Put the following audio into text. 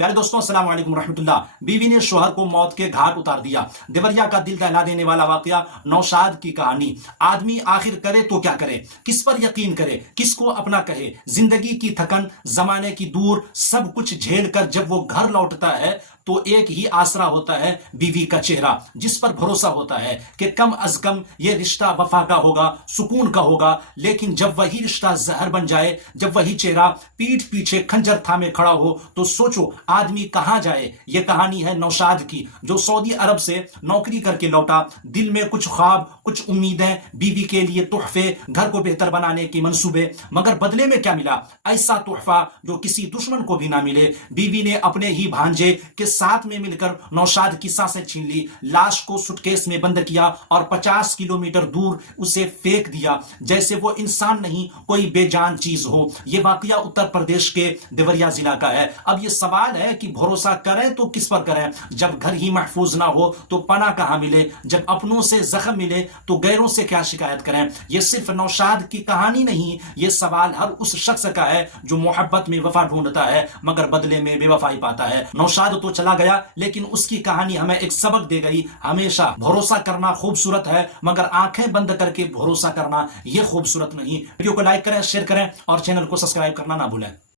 پیارے دوستوں السلام علیکم ورحمۃ اللہ۔ بیوی نے شوہر کو موت کے گھاٹ اتار دیا۔ دیوریا کا دل دہلا دینے والا واقعہ، نوشاد کی کہانی۔ آدمی آخر کرے تو کیا کرے، کس پر یقین کرے، کس کو اپنا کہے۔ زندگی کی تھکن، زمانے کی دور، سب کچھ جھیل کر جب وہ گھر لوٹتا ہے تو ایک ہی آسرا ہوتا ہے، بیوی کا چہرہ، جس پر بھروسہ ہوتا ہے کہ کم از کم یہ رشتہ وفا کا ہوگا، سکون کا ہوگا۔ لیکن جب وہی رشتہ زہر بن جائے، جب وہی چہرہ پیٹھ پیچھے کھنجر تھامے کھڑا ہو، تو سوچو آدمی کہاں جائے۔ یہ کہانی ہے نوشاد کی، جو سعودی عرب سے نوکری کر کے لوٹا، دل میں کچھ خواب، کچھ امیدیں، بیوی کے لیے تحفے، گھر کو بہتر بنانے کے منصوبے، مگر بدلے میں کیا ملا؟ ایسا تحفہ جو کسی دشمن کو بھی نہ ملے۔ بیوی نے اپنے ہی بھانجے کے ساتھ میں مل کر نوشاد کی سانسیں چھین لی، لاش کو سوٹ کیس میں بند کیا اور 50 کلومیٹر دور اسے پھینک دیا، جیسے وہ انسان نہیں، کوئی بے جان چیز ہو۔ یہ واقعہ اتر پردیش کے دیوریا ضلع کا ہے۔ اب یہ سوال ہے کہ بھروسہ کریں تو کس پر کریں؟ جب گھر ہی محفوظ نہ ہو تو پناہ کہاں ملے؟ جب اپنوں سے زخم ملے تو غیروں سے کیا شکایت کریں؟ یہ صرف نوشاد کی کہانی نہیں، یہ سوال ہر اس شخص کا ہے جو محبت میں وفا ڈھونڈتا ہے مگر بدلے میں بے وفائی پاتا ہے۔ نوشاد تو چلا گیا لیکن اس کی کہانی ہمیں ایک سبق دے گئی۔ ہمیشہ بھروسہ کرنا خوبصورت ہے مگر آنکھیں بند کر کے بھروسہ کرنا یہ خوبصورت نہیں۔ ویڈیو کو لائک کریں، شیئر کریں اور چینل کو سبسکرائب کرنا نہ بھولیں۔